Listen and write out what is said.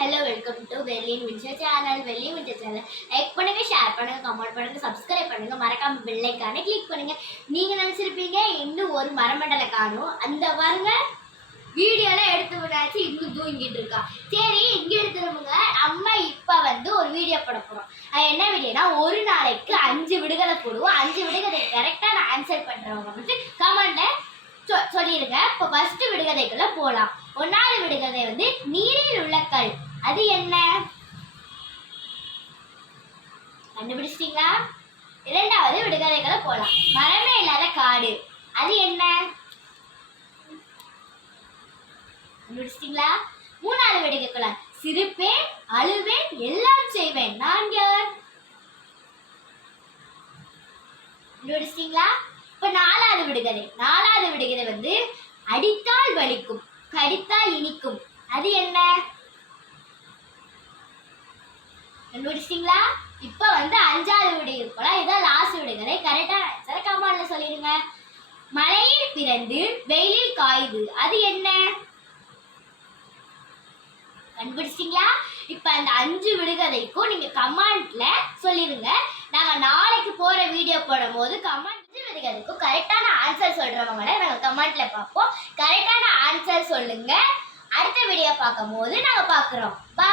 Hello welcome to வெள்ளியின் வின்சர் channel. வெள்ளியின் வின்சர் சேனல் லைக் பண்ணுங்க, ஷேர் பண்ணுங்க, கமெண்ட் பண்ணுங்க, சப்ஸ்கிரைப் பண்ணுங்க, மறக்காம பெல் ஐகானை கிளிக் பண்ணுங்க. நீங்க நினைச்சிருப்பீங்க இன்னும் ஒரு மரமண்டலை காணும், அந்த பாருங்க வீடியோலாம் எடுத்து விடாச்சு இன்னும் தூங்கிட்டு இருக்கா. சரி, இங்க எடுத்துருவோங்க. அம்மா இப்ப ஒரு வீடியோ போட போறோம். அது என்ன வீடியோனா, ஒரு நாளைக்கு 5 விடுகதை போடுவோம். 5 விடுகதை கரெக்டா நான் ஆன்சர் பண்றவங்க கமெண்ட சொல்லிருங்க. இப்போ ஃபர்ஸ்ட் விடுகதைக்குள்ள போலாம். 1வது விடுகதை நீரில் உள்ள கல், அது என்ன? கண்டுபிடிச்சிட்டீங்களா? 2வது விடுகதைக்குள்ள போலாம். மரமே இல்லாத காடு, அது என்ன? கண்டுபிடிச்சிட்டீங்களா? 3வது விடுகதைக்குள்ள சிரிப்பேன், அழுவேன், எல்லாம் செய்வேன், நான் யார்? கண்டுபிடிச்சிட்டீங்களா? இப்ப 4வது விடுகதை அடித்தால் வலிக்கும், கடித்தால் இனிக்கும், அது என்ன? கண்டுபிடிச்சிட்டீங்களா? இப்ப 5வது விடுகதை, இதான் லாஸ்ட் விடுகதை. கரெக்டா ஆன்சரை கமெண்ட்ல சொல்லிடுங்க. மழையில் பிறந்து வெயிலில் காயுது, அது என்ன? கண்டுபிடிச்சிட்டீங்களா? இப்ப அந்த 5 விடுகதைக்கும் நீங்க கமெண்ட்ல சொல்லிருங்க. நாங்க நாளைக்கு போற வீடியோ போடும் போது கமெண்ட் விடுகதைக்கும் கரெக்டான ஆன்சர் சொல்றவங்க நாங்க கமெண்ட்ல பார்ப்போம். கரெக்டான ஆன்சர் சொல்லுங்க. அடுத்த வீடியோ பார்க்கும் போது நாங்க பார்க்குறோம். பாய்.